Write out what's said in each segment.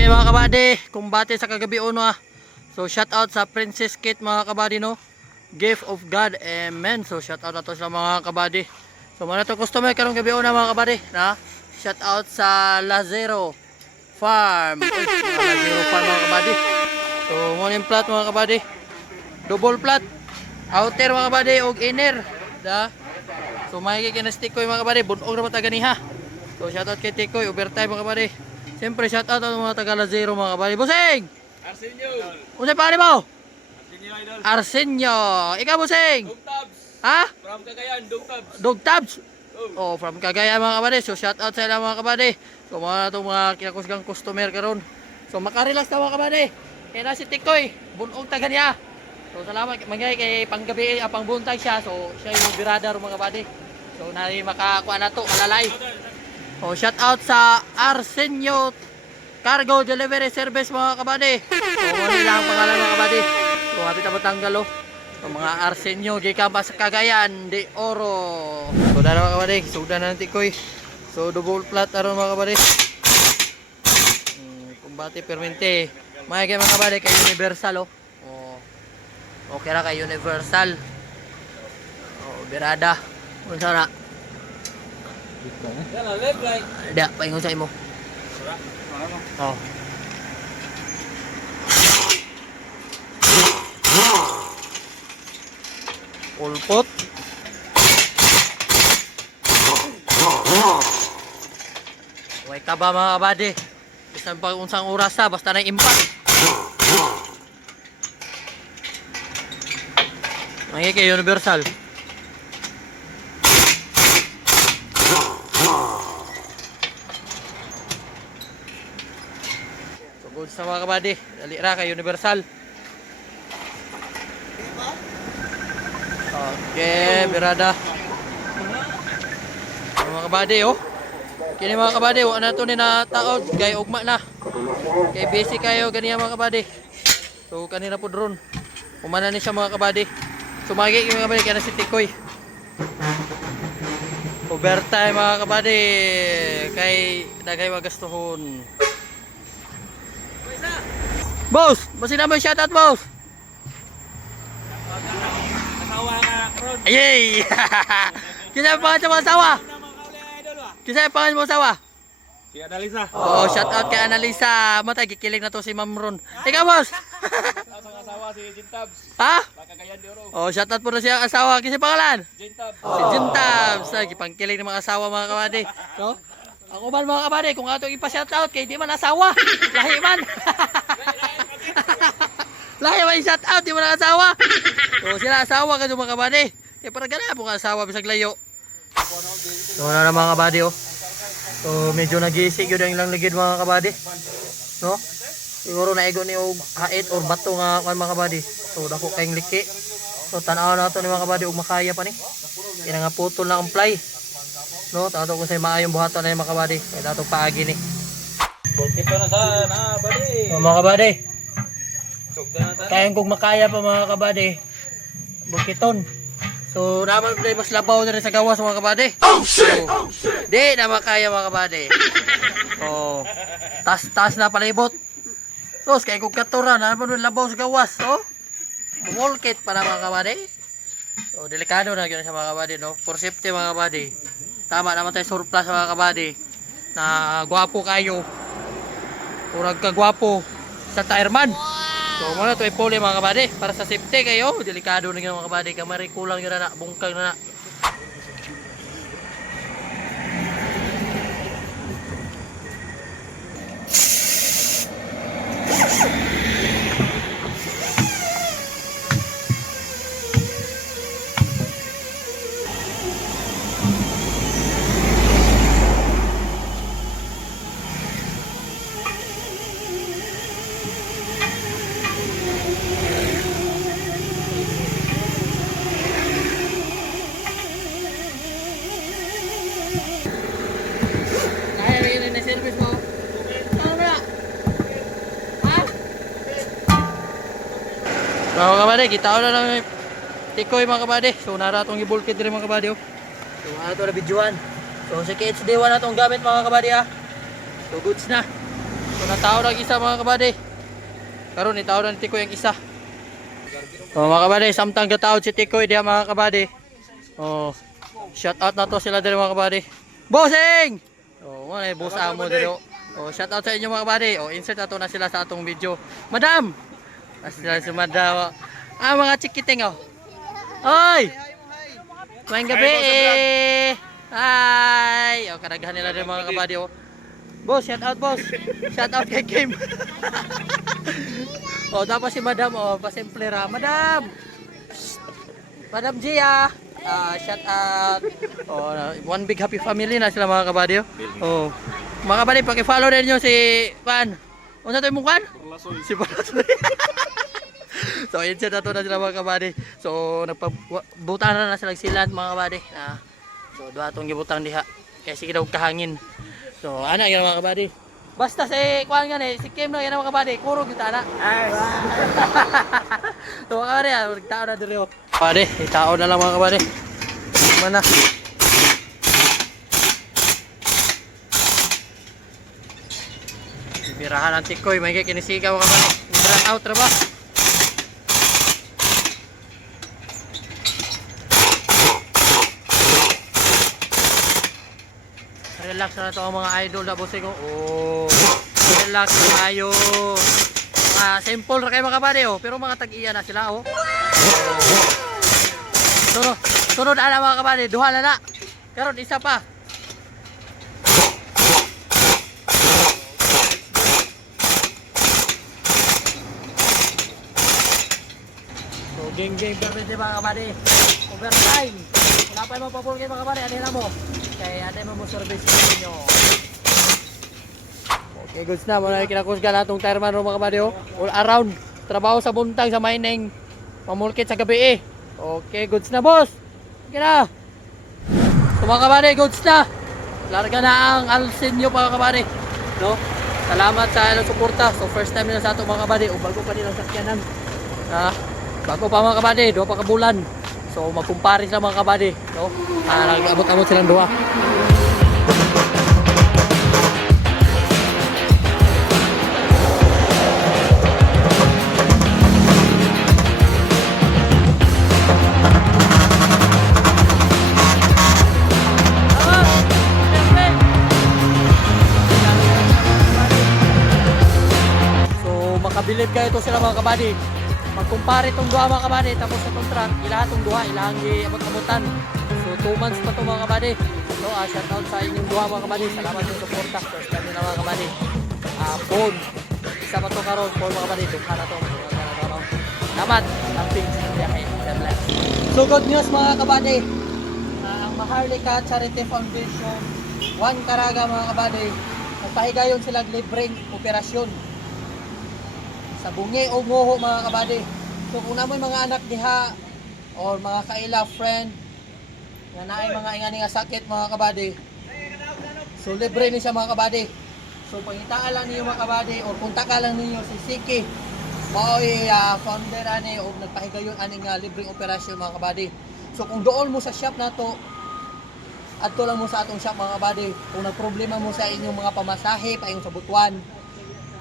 Okay mga kabady, kumbate sa kagabi uno ah. So shout out sa Princess Kate mga kabady no. Gift of God, amen. So shout out na to sa mga kabady. So mga to customer karong gabi una mga kabady na. Shout out sa Lazero Farm. Uy, Lazero Farm mga kabady. So morning plat mga kabady. Double plat. Outer mga kabady og inner. Da. So may kinastik ko mga kabady, bunog na mata ganiha. So shout out kay Tikoy, overtime mga kabady. Siyempre shout out ang mga taga Lazero mga kabady. Bossing! Arsenio! Unsay pangalan mo? Arsenio idol! Arsenio! Ikaw bossing! Dogtabs! Ha? From Cagayan, Dogtabs! Dogtabs! Oh, from Cagayan mga kabady. So shout out sa ilang mga kabady. So mga itong mga kinakusgang customer karon. So makarelax na mga kabady. Kaya na si Tikoy, bunog taga niya. So salamat mangay kay panggabi pang buntag siya. So siya yung birada ro mga kabady. So nari makakuha na to, alalay. Oh, shout out sa Arsenio Cargo Delivery Service mga kabady. So ano lang ang pangalan mga kabady. So hapit na matanggal oh. So mga Arsenio gikan pa sa Cagayan de Oro. So dala mga kabady, sudan na Tikoy. So double flat aron mga kabady. Kumbate permente. May kay mga kabady kay Universal oh. Oh. Okay ra kay Universal. Oh, birada. Unsa na? Yan na, left right! Ada, paingon sa imo. Oh. Pulpot. Way ka ba mga kabady? Bisan pa unsang oras ta, basta na impak. Mangi kay Universal. Good sa mga kabady, dali ra kay Universal. Okay, birada. Mga kabady oh. Kini mga kabady, wa na to ni na taod kay ugma na. Kay busy kayo ganiya mga kabady. So kanina po drone. Umana ni siya mga kabady. Sumagi yung mga kabady kay na si Tikoy. Overtime mga kabady kay dagay magastuhon. Boss, basi na mo shoutout boss. Asawa ka, Ron! Ayay! Kinsa ang pangalan sa mga asawa? Kinsa ang pangalan mo asawa? Si Analisa! Oh, shoutout kay Analisa. Matay kikilig na to si Ma'am Ron. Ikaw boss. Ang asawa si Jintabs! Ha? Cagayan de Oro! Oh, shoutout po na siya ang asawa. Kinsa ang pangalan? Jintabs! Si Jintabs. Ay, gipangkilig ng mga asawa mga kabady. No? Ako man mga kabady, kung ato ipa-shoutout kay di man asawa. Lahi man. Lahi man shoutout, di man asawa. So sila asawa ka mga kabady. Eh para gana po ka asawa bisag layo. So na mga kabady oh. So medyo nagisig yun ang ilang ligid mga kabady. No? Siguro naigo ni og hait or bato nga mga kabady. So dako kayong liki. So tanaw na to ni mga kabady og makaya pa ni. Kaya nga putol na ang fly. No, tato ko sa maayong buhaton na yung mga kabady. Kaya tato paagi ni. Goalkeeper na sana, buddy! So mga kabady, Sugda na tayo! kayang kong makaya pa mga kabady. Bukiton. So naman tayo mas labaw na rin sa gawas mga kabady. Oh shit! Oh shit! Di na makaya mga kabady. Oh, tas na palibot. So kaya kong katuran, naman yung labaw sa gawas. Oh, bumulkit pa na mga kabady. So delikado na yun sa mga kabady, no? For safety mga kabady. Tama naman tayo surplus mga kabady na gwapo kayo. Urag ka gwapo sa tireman. So muna ito ipuli mga kabady para sa safety kayo. Delikado na yun mga kabady. Kamari kulang yun na, bungkang na. Service mo. Ano ba? Ha? So mga kabady, kita ko na lang Tikoy mga kabady. So nara itong ibulkid rin mga kabady. So ano ito na videoan. So sa KHD1 na itong gamit mga kabady ha. So goods na. So natao ng isa mga kabady. Karon ni tao na ni Tikoy ang isa. Oh mga kabady, samtang gataod si Tikoy diha mga kabady. Oh, shout out na to sila diri mga kabady. Bossing! Oh, wala boss amo diri. Oh, shout out sa inyo mga kabady. Oh, insert ato na sila sa atong video. Madam. Sila si Madam. Ah, mga chikiting oh. Oy! Maayong gabi. Hi. Oh, karagahan nila din mga kabady oh. Boss, shout out boss. Shout out kay Kim. Oh, tapos si Madam oh, pasimple ra. Madam. Madam Gia. Shout out. Oh, one big happy family na sila mga kabady oh. Oh. Mga kabady, paki-follow din niyo si Pan. Unsa to imong kan? Si Palasoy. So, yun siya na sila mga kabady. So, nagpabutan na sila silan mga kabady. So, doon itong gibutang diha. Kaya sige daw kahangin. So, ana yan mga kabady. Basta si kuhan nga si Kim lang yan mga kabady. Kurog yung tana. So, mga kabady, nagtao na dito. Kabady, itao na lang mga kabady. Mana? Birahan ang Tikoy. May kinisigaw mga kabady. Brand out ra ba? Relax na ito ang mga idol na bossing ko. Oh, relax na tayo. Simple na kayo mga kabady oh. Pero mga tag-iya na sila oh. Sunod ala mga kabady. Duha na na. Karon isa pa. So game permit mga kabady. Overtime. Wala pa yung mapapulgay mga kabady. Ano na mo? Kaya ano mo service ninyo. Okay, goods na. Muna kinakusga na itong tireman mga kabady. All around. Trabaho sa buntag, sa mining. Mamulkit sa gabi eh. Okay, goods na boss. Okay na. So mga kabady, goods na. Larga na ang Alcinio mga kabady. No? Salamat sa ilang suporta. So first time nila sa ito mga kabady. O bago pa nilang sakyanan. Bago pa mga kabady. 2 pa kabulan. So magkumpare sila mga kabady, no? Nag-abot-abot silang duha. So makabilib kayo ito sila mga kabady. Magkumpare itong duha mga kabady, tapos itong truck, ilahat itong duha, ilang i-abot-abutan. So 2 months pa ito mga kabady. So shout out sa inyong duha mga kabady. Salamat sa suporta. First time nila mga kabady. Phone. Isa pa ito karoon, phone mga kabady. Dukha na ito. Salamat. Camping sa biyahe. God bless. So good news mga kabady. Ang Maharlika Charity Foundation, Juan Caraga mga kabady, nagpahigayon sila libreng operasyon sa bungi o ngoho mga kabady. So kung namoy mga anak diha or mga kaila friend nga naay mga ingani nga sakit mga kabady, so libre ni siya mga kabady. So pangitaan lang niyo mga kabady or kontak lang ninyo si Siki maoy founder ani o nagpahigayon ani nga libreng operasyon mga kabady. So kung doon mo sa shop nato, adto lang mo sa atong shop mga kabady. Kung nagproblema mo sa inyong mga pamasahe paingon sa Butuan,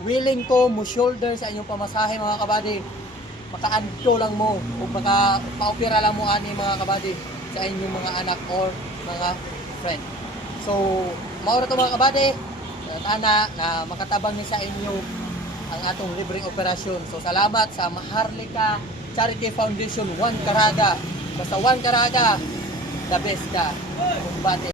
willing ko mo shoulder sa inyong pamasahe mga kabady. Makaadto lang mo o baka pa-opera lang mo ani mga kabady sa inyong mga anak or mga friend. So mao ra to mga kabady, ana na makatabang ni sa inyo ang atong libreng operasyon. So salamat sa Maharlika Charity Foundation Juan Caraga. Basta Juan Caraga, the best ka. Kumbate.